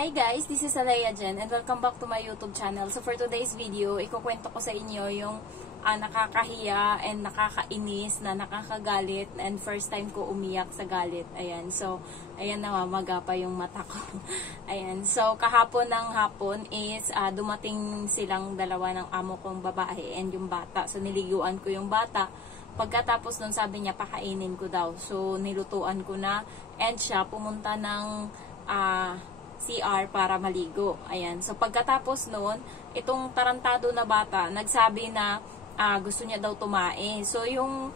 Hi guys, this is Alea Jen and welcome back to my YouTube channel. So for today's video, ikukwento ko sa inyo yung nakakahiya and nakakainis na nakakagalit and first time ko umiyak sa galit. Ayan, so ayan, namamaga pa yung mata ko. Ayan, so kahapon ng hapon is dumating silang dalawa ng amo kong babae and yung bata. So niliguan ko yung bata. Pagkatapos nun sabi niya pakainin ko daw. So nilutuan ko na and siya pumunta ng CR para maligo. Ayan. So, pagkatapos noon, itong tarantado na bata, nagsabi na gusto niya daw tumae. So, yung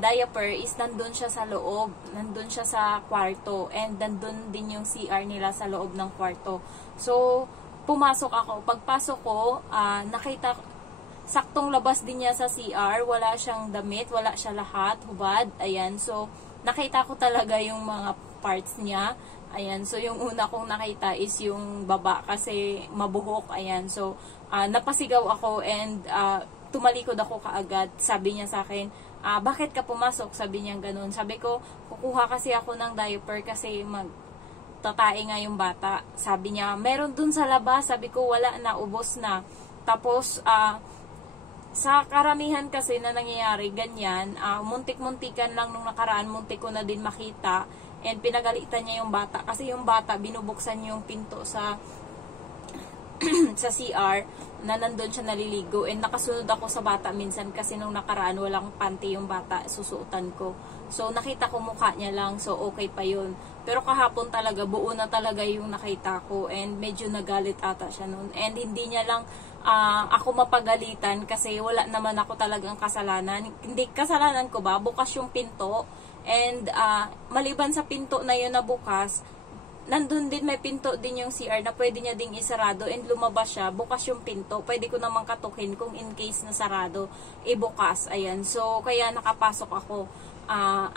diaper is nandun siya sa loob. Nandun siya sa kwarto. And nandun din yung CR nila sa loob ng kwarto. So, pumasok ako. Pagpasok ko, nakita, saktong labas din niya sa CR. Wala siyang damit. Wala siya lahat. Hubad. Ayan. So, nakita ko talaga yung mga parts niya. Ayan, so yung una kong nakita is yung baba kasi mabuhok. Ayan, so napasigaw ako and tumalikod ako kaagad. Sabi niya sa akin, bakit ka pumasok? Sabi niya ganun. Sabi ko, kukuha kasi ako ng diaper kasi magtatae nga yung bata. Sabi niya, meron dun sa labas. Sabi ko, wala na, ubos na. Tapos, sa karamihan kasi na nangyayari ganyan, muntik-muntikan lang nung nakaraan, muntik ko na din makita. And pinagalitan niya yung bata kasi yung bata binubuksan yung pinto sa sa CR na nandun siya naliligo and nakasunod ako sa bata minsan kasi nung nakaraan walang panty yung bata, susuotan ko. So nakita ko mukha niya lang, so okay pa yun. Pero kahapon talaga buo na talaga yung nakita ko and medyo nagalit ata siya noon. And hindi niya lang ako mapagalitan kasi wala naman ako talagang kasalanan. Hindi kasalanan ko ba, bukas yung pinto. And maliban sa pinto na yun na bukas, nandun din may pinto din yung CR na pwede niya ding isarado and lumabas siya, bukas yung pinto. Pwede ko namang katukin kung in case na sarado, ibukas. Ayan, so kaya nakapasok ako.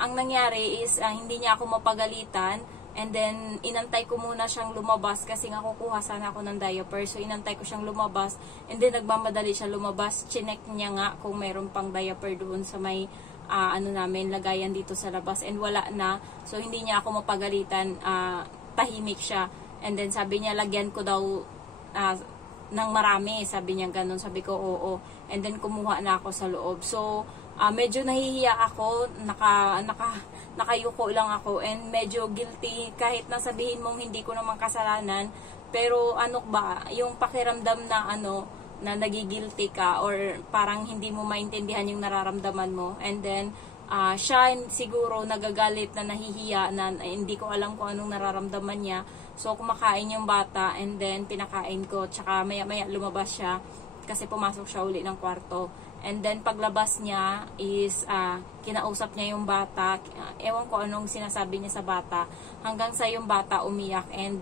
Ang nangyari is hindi niya ako mapagalitan and then inantay ko muna siyang lumabas kasi nga kukuha sana ako ng diaper. So inantay ko siyang lumabas and then nagmamadali siya lumabas. Chinek niya nga kung mayroon pang diaper doon sa may namin, lagayan dito sa labas and wala na. So hindi niya ako mapagalitan, tahimik siya. And then sabi niya lagyan ko daw ng marami, sabi niya ganun. Sabi ko oo. And then kumuha na ako sa loob. So medyo nahihiya ako, nakayuko lang ako and medyo guilty kahit nasabihin mong hindi ko naman kasalanan. Pero ano ba, yung pakiramdam na na nagigilty ka or parang hindi mo maintindihan yung nararamdaman mo. And then, siya siguro nagagalit na nahihiya na hindi ko alam kung anong nararamdaman niya. So, kumakain yung bata and then pinakain ko. Tsaka maya-maya lumabas siya kasi pumasok siya uli ng kwarto. And then, paglabas niya is kinausap niya yung bata. Ewan ko anong sinasabi niya sa bata. Hanggang sa yung bata umiyak and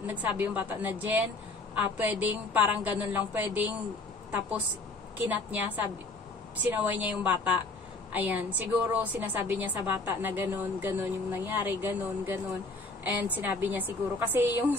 nagsabi yung bata na, Jen, pwedeng parang ganun lang, pwedeng tapos kinat niya, sinaway niya yung bata. Ayan, siguro sinasabi niya sa bata na ganun yung nangyari, ganun. And sinabi niya siguro kasi yung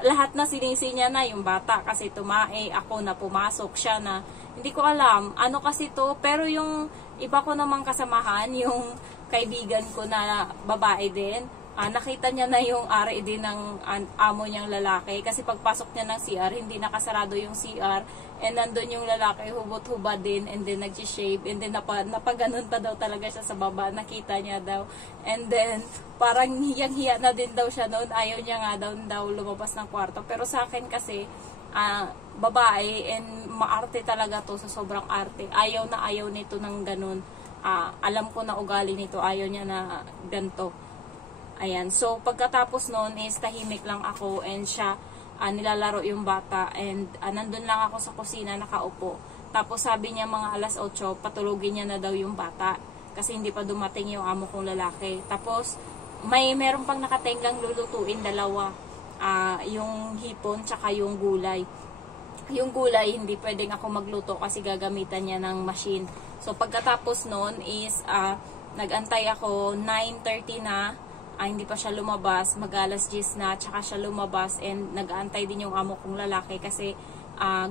lahat na sinisi niya na yung bata kasi tumae, ako na pumasok, siya na hindi ko alam ano kasi to. Pero yung iba ko namang kasamahan, yung kaibigan ko na babae din, nakita niya na yung ari din ng amo niyang lalaki kasi pagpasok niya ng CR, hindi nakasarado yung CR and nandun yung lalaki, hubot-hubad din and then nag-shave and then napaganon pa daw talaga siya sa baba, nakita niya daw and then parang hiyang-hiya na din daw siya noon, ayaw niya nga daw lumabas ng kwarto. Pero sa akin kasi babae and maarte talaga to, sa sobrang arte, ayaw nito ng ganun. Alam ko na ugali nito, ayaw niya na ganto. Ayan, so pagkatapos noon is tahimik lang ako and siya nilalaro yung bata and nandun lang ako sa kusina nakaupo. Tapos sabi niya mga alas 8, patulugin niya na daw yung bata kasi hindi pa dumating yung amo kong lalaki. Tapos meron pang nakatenggang lulutuin, dalawa, yung hipon tsaka yung gulay. Yung gulay hindi pwedeng ako magluto kasi gagamitan niya ng machine. So pagkatapos noon is nagantay ako, 9:30 na. Hindi pa siya lumabas, mag-alas 10 na, tsaka siya lumabas and nag-aantay din yung amo kong lalaki kasi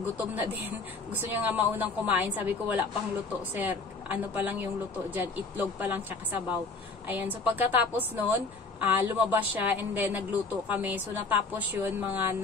gutom na din. Gusto niya nga maunang kumain. Sabi ko wala pang luto, sir. Ano pa lang yung luto dyan, itlog pa lang tsaka sabaw. Ayan, so pagkatapos noon, lumabas siya and then nagluto kami. So natapos yun mga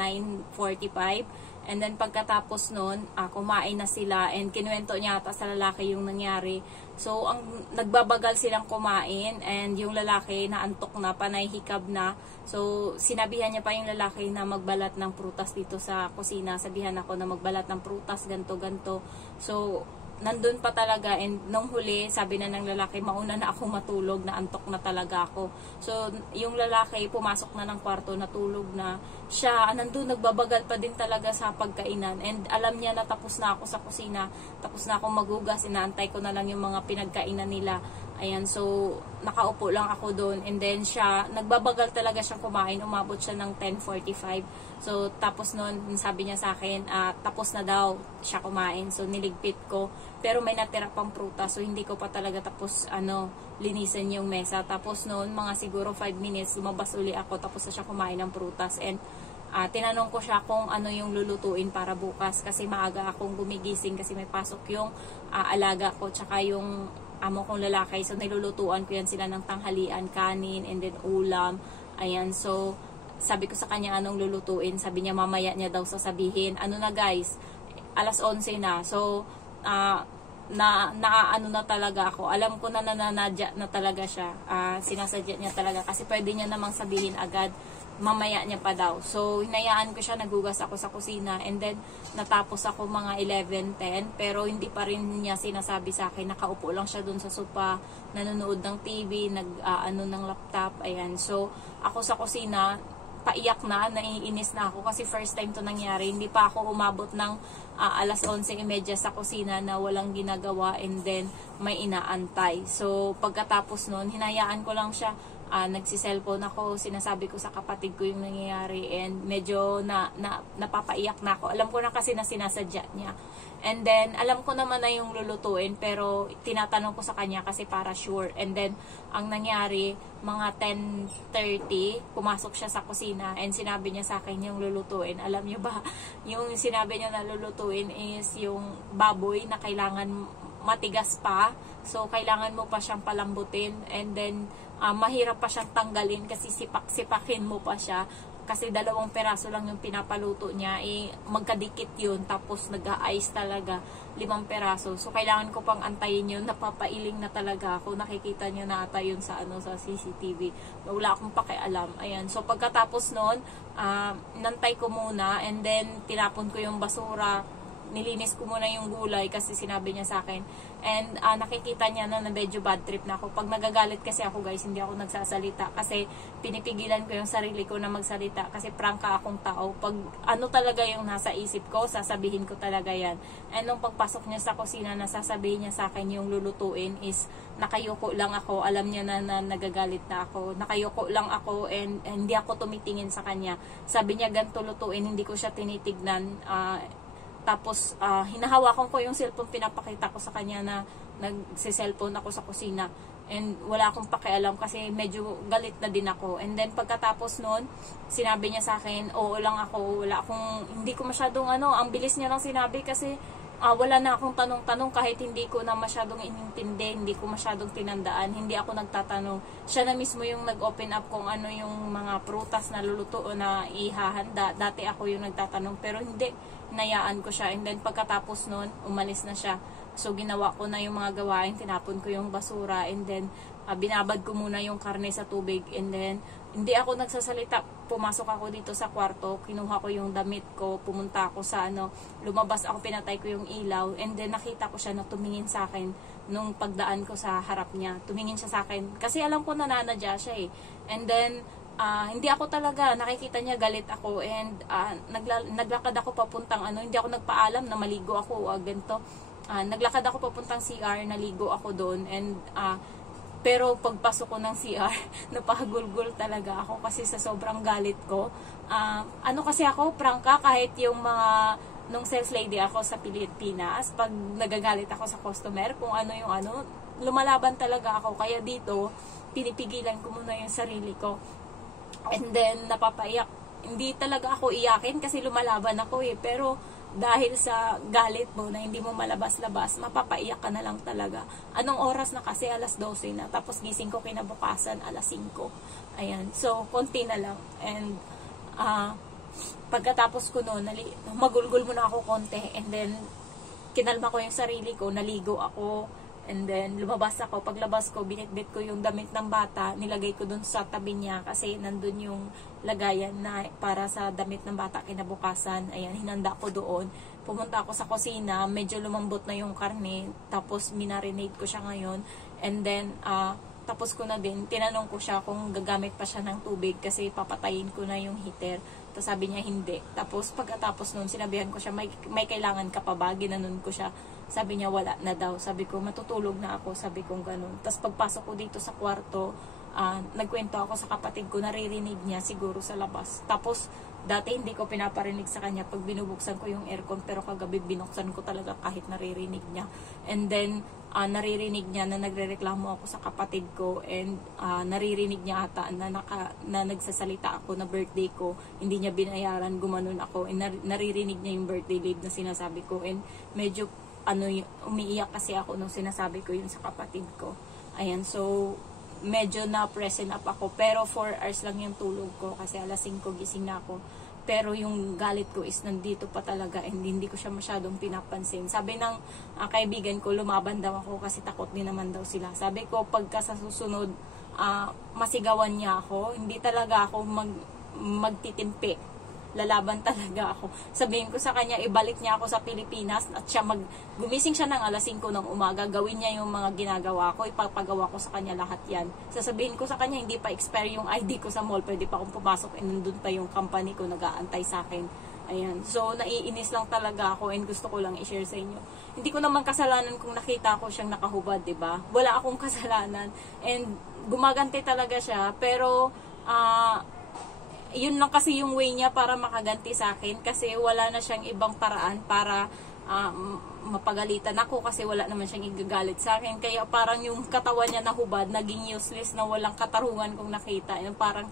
9:45. And then pagkatapos nun, kumain na sila and kinuwento niya ata sa lalaki yung nangyari. So ang nagbabagal silang kumain and yung lalaki na antok na, panay hikab na. So sinabihan niya pa yung lalaki na magbalat ng prutas dito sa kusina. Sabihan ako na magbalat ng prutas, ganto-ganto. So nandun pa talaga, and nung huli sabi na ng lalaki, mauna na ako matulog, na antok na talaga ako. So yung lalaki pumasok na ng kwarto, natulog na siya. Nandun nagbabagal pa din talaga sa pagkainan, and alam niya na tapos na ako sa kusina, tapos na ako maghugas, inaantay ko na lang yung mga pinagkainan nila. Ayan, so nakaupo lang ako doon, and then siya, nagbabagal talaga siyang kumain, umabot siya ng 10:45. So tapos noon, sabi niya sa akin, tapos na daw siya kumain. So niligpit ko, pero may natira pang prutas, so hindi ko pa talaga tapos linisin yung mesa. Tapos noon, mga siguro 5 minutes, lumabas uli ako, tapos na siya kumain ng prutas. And tinanong ko siya kung ano yung lulutuin para bukas, kasi maaga akong gumigising kasi may pasok yung alaga ko, tsaka yung amo kong lalaki. So nilulutuan ko yan sila ng tanghalian, kanin, and then ulam. Ayan, so sabi ko sa kanya anong lulutuin. Sabi niya mamaya niya daw sasabihin. Ano na guys, 11:00 na. So ano na talaga ako. Alam ko na nananadya na talaga siya. Sinasadya niya talaga kasi pwede niya namang sabihin agad, mamaya niya pa daw. So hinayaan ko siya, nagugas ako sa kusina, and then natapos ako mga 11:10, pero hindi pa rin niya sinasabi sa akin. Nakaupo lang siya dun sa sofa, nanonood ng TV, ng laptop. Ayan, so ako sa kusina, paiyak na, naiinis na ako kasi first time to nangyari. Hindi pa ako umabot ng 11:30 sa kusina na walang ginagawa, and then may inaantay. So pagkatapos nun, hinayaan ko lang siya. Nagsiselfone ako, sinasabi ko sa kapatid ko yung nangyayari, and medyo napapaiyak na ako. Alam ko na kasi na sinasadya niya. And then, alam ko naman na yung lulutuin, pero tinatanong ko sa kanya kasi para sure. And then, ang nangyari, mga 10:30, pumasok siya sa kusina, and sinabi niya sa akin yung lulutuin. Alam niyo ba, yung sinabi niya na lulutuin is yung baboy na kailangan matigas pa. So, kailangan mo pa siyang palambutin, and then, mahirap pa siyang tanggalin kasi sipak-sipakin mo pa siya. Kasi 2 peraso lang yung pinapaluto niya, magkadikit yun, tapos nag-a-ice talaga 5 peraso. So kailangan ko pang antayin yun, napapailing na talaga ako. Nakikita niyo na ata yun sa CCTV. Wala akong pakialam. Ayan, so pagkatapos nun, nantay ko muna, and then tinapon ko yung basura, nilinis ko muna yung gulay kasi sinabi niya sa akin. And nakikita niya na medyo bad trip na ako. Pag nagagalit kasi ako guys, hindi ako nagsasalita kasi pinipigilan ko yung sarili ko na magsalita kasi prangka akong tao. Pag ano talaga yung nasa isip ko, sasabihin ko talaga yan. And nung pagpasok niya sa kusina, nasasabihin niya sa akin yung lulutuin is nakayuko lang ako. Alam niya na nagagalit na ako. Nakayuko lang ako, and hindi ako tumitingin sa kanya. Sabi niya ganito lutuin, hindi ko siya tinitignan. Tapos, hinahawakan ko yung cellphone, pinapakita ko sa kanya na nagsiselfone ako sa kusina. And wala akong pakialam kasi medyo galit na din ako. And then, pagkatapos nun, sinabi niya sa akin, oo lang ako, hindi ko masyadong ang bilis niya lang sinabi kasi wala na akong tanong-tanong kahit hindi ko na masyadong inintindi, hindi ko masyadong tinandaan, hindi ako nagtatanong. Siya na mismo yung nag-open up kung ano yung mga prutas na luluto o na ihahanda. Dati ako yung nagtatanong, pero hindi. Hinayaan ko siya, and then pagkatapos nun, umalis na siya. So ginawa ko na yung mga gawain, tinapon ko yung basura, and then binabad ko muna yung karne sa tubig, and then hindi ako nagsasalita. Pumasok ako dito sa kwarto, kinuha ko yung damit ko, pumunta ako sa lumabas ako, pinatay ko yung ilaw, and then nakita ko siya na tumingin sa akin nung pagdaan ko sa harap niya. Tumingin siya sa akin kasi alam ko nananadya siya And then hindi ako talaga, nakikita niya galit ako, and naglakad ako papuntang hindi ako nagpaalam na maligo ako o ganito. Naglakad ako papuntang CR, naligo ako doon, and pero pagpasok ko ng CR, napahagulgol talaga ako kasi sa sobrang galit ko. Kasi ako, prangka, kahit yung nung sales lady ako sa Pilipinas, pag nagagalit ako sa customer, kung lumalaban talaga ako. Kaya dito, pinipigilan ko muna yung sarili ko. And then, napapaiyak. Hindi talaga ako iyakin kasi lumalaban ako pero dahil sa galit mo na hindi mo malabas-labas, mapapaiyak ka na lang talaga. Anong oras na kasi? Alas 12 na. Tapos gising ko kinabukasan, alas 5. Ayan. So, konti na lang. And, pagkatapos ko noon, magulgul muna ako konti. And then, kinalma ko yung sarili ko, naligo ako. And then, lumabas ako. Paglabas ko, binitbit ko yung damit ng bata. Nilagay ko dun sa tabi niya kasi nandun yung lagayan na para sa damit ng bata kinabukasan. Ayan, hinanda ko doon. Pumunta ako sa kusina. Medyo lumambot na yung karne. Tapos, minarinate ko siya ngayon. And then, tapos ko na din, tinanong ko siya kung gagamit pa siya ng tubig kasi papatayin ko na yung heater. Tapos sabi niya hindi. Tapos, pagkatapos nun, sinabihan ko siya, may kailangan ka pa ba? Ginanon ko siya. Sabi niya, wala na daw. Sabi ko, matutulog na ako. Sabi ko, ganun. Tapos pagpasok ko dito sa kwarto, nagkwento ako sa kapatid ko, naririnig niya siguro sa labas. Tapos, dati hindi ko pinaparinig sa kanya pag binubuksan ko yung aircon, pero kagabi binuksan ko talaga kahit naririnig niya. And then, naririnig niya na nagrereklamo ako sa kapatid ko, and naririnig niya ata na nagsasalita ako na birthday ko, hindi niya binayaran, gumanon ako, and naririnig niya yung birthday leave na sinasabi ko, and medyo umiiyak kasi ako nung sinasabi ko yun sa kapatid ko. Ayan, so medyo na-present up ako, pero 4 hours lang yung tulog ko kasi alas 5 gising na ako. Pero yung galit ko is nandito pa talaga, and hindi ko siya masyadong pinapansin. Sabi ng kaibigan ko, lumaban daw ako kasi takot din naman daw sila. Sabi ko, pagka sa susunod, masigawan niya ako, hindi talaga ako magtitimpi. Lalaban talaga ako. Sabihin ko sa kanya, ibalik niya ako sa Pilipinas at siya gumising siya ng alas 5 ng umaga, gawin niya yung mga ginagawa ko, ipapagawa ko sa kanya lahat yan. Sasabihin ko sa kanya, hindi pa expire yung ID ko sa mall, pwede pa akong pumasok, and nandun pa yung company ko nag-aantay sa akin. Ayan. So, naiinis lang talaga ako, and gusto ko lang i-share sa inyo. Hindi ko naman kasalanan kung nakita ko siyang nakahubad, diba? Wala akong kasalanan. And gumaganti talaga siya, pero yun lang kasi yung way niya para makaganti sa akin, kasi wala na siyang ibang paraan para mapagalitan ako, kasi wala naman siyang igagalit sa akin. Kaya parang yung katawan niya nahubad, naging useless na walang katarungan kung nakita. Yung parang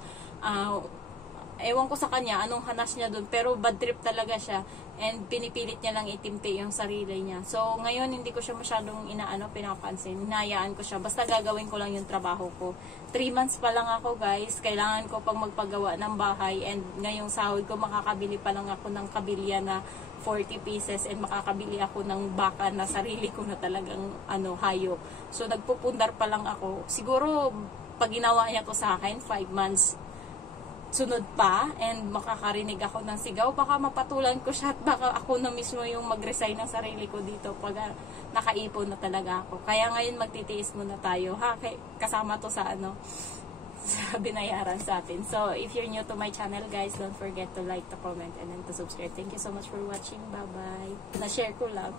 ewan ko sa kanya anong hanas niya dun, pero bad trip talaga siya, and pinipilit niya lang itimpi yung sarili niya. So ngayon hindi ko siya masyadong pinapansin, hinayaan ko siya, basta gagawin ko lang yung trabaho ko. 3 months pa lang ako, guys, kailangan ko pang magpagawa ng bahay, and ngayong sahod ko makakabili pa lang ako ng kabilya na 40 pieces, and makakabili ako ng baka na sarili ko na talagang hayop. So nagpupundar pa lang ako. Siguro pag ginawa niya to sa akin, 5 months sunod pa, and makakarinig ako ng sigaw, baka mapatulan ko siya, at baka ako na mismo yung mag-resign ng sarili ko dito pag nakaipon na talaga ako. Kaya ngayon magtitiis muna tayo, kasama to sa sa binayaran sa atin. So if you're new to my channel, guys, don't forget to like, to comment, and then to subscribe. Thank you so much for watching. Bye bye. Na-share ko lang.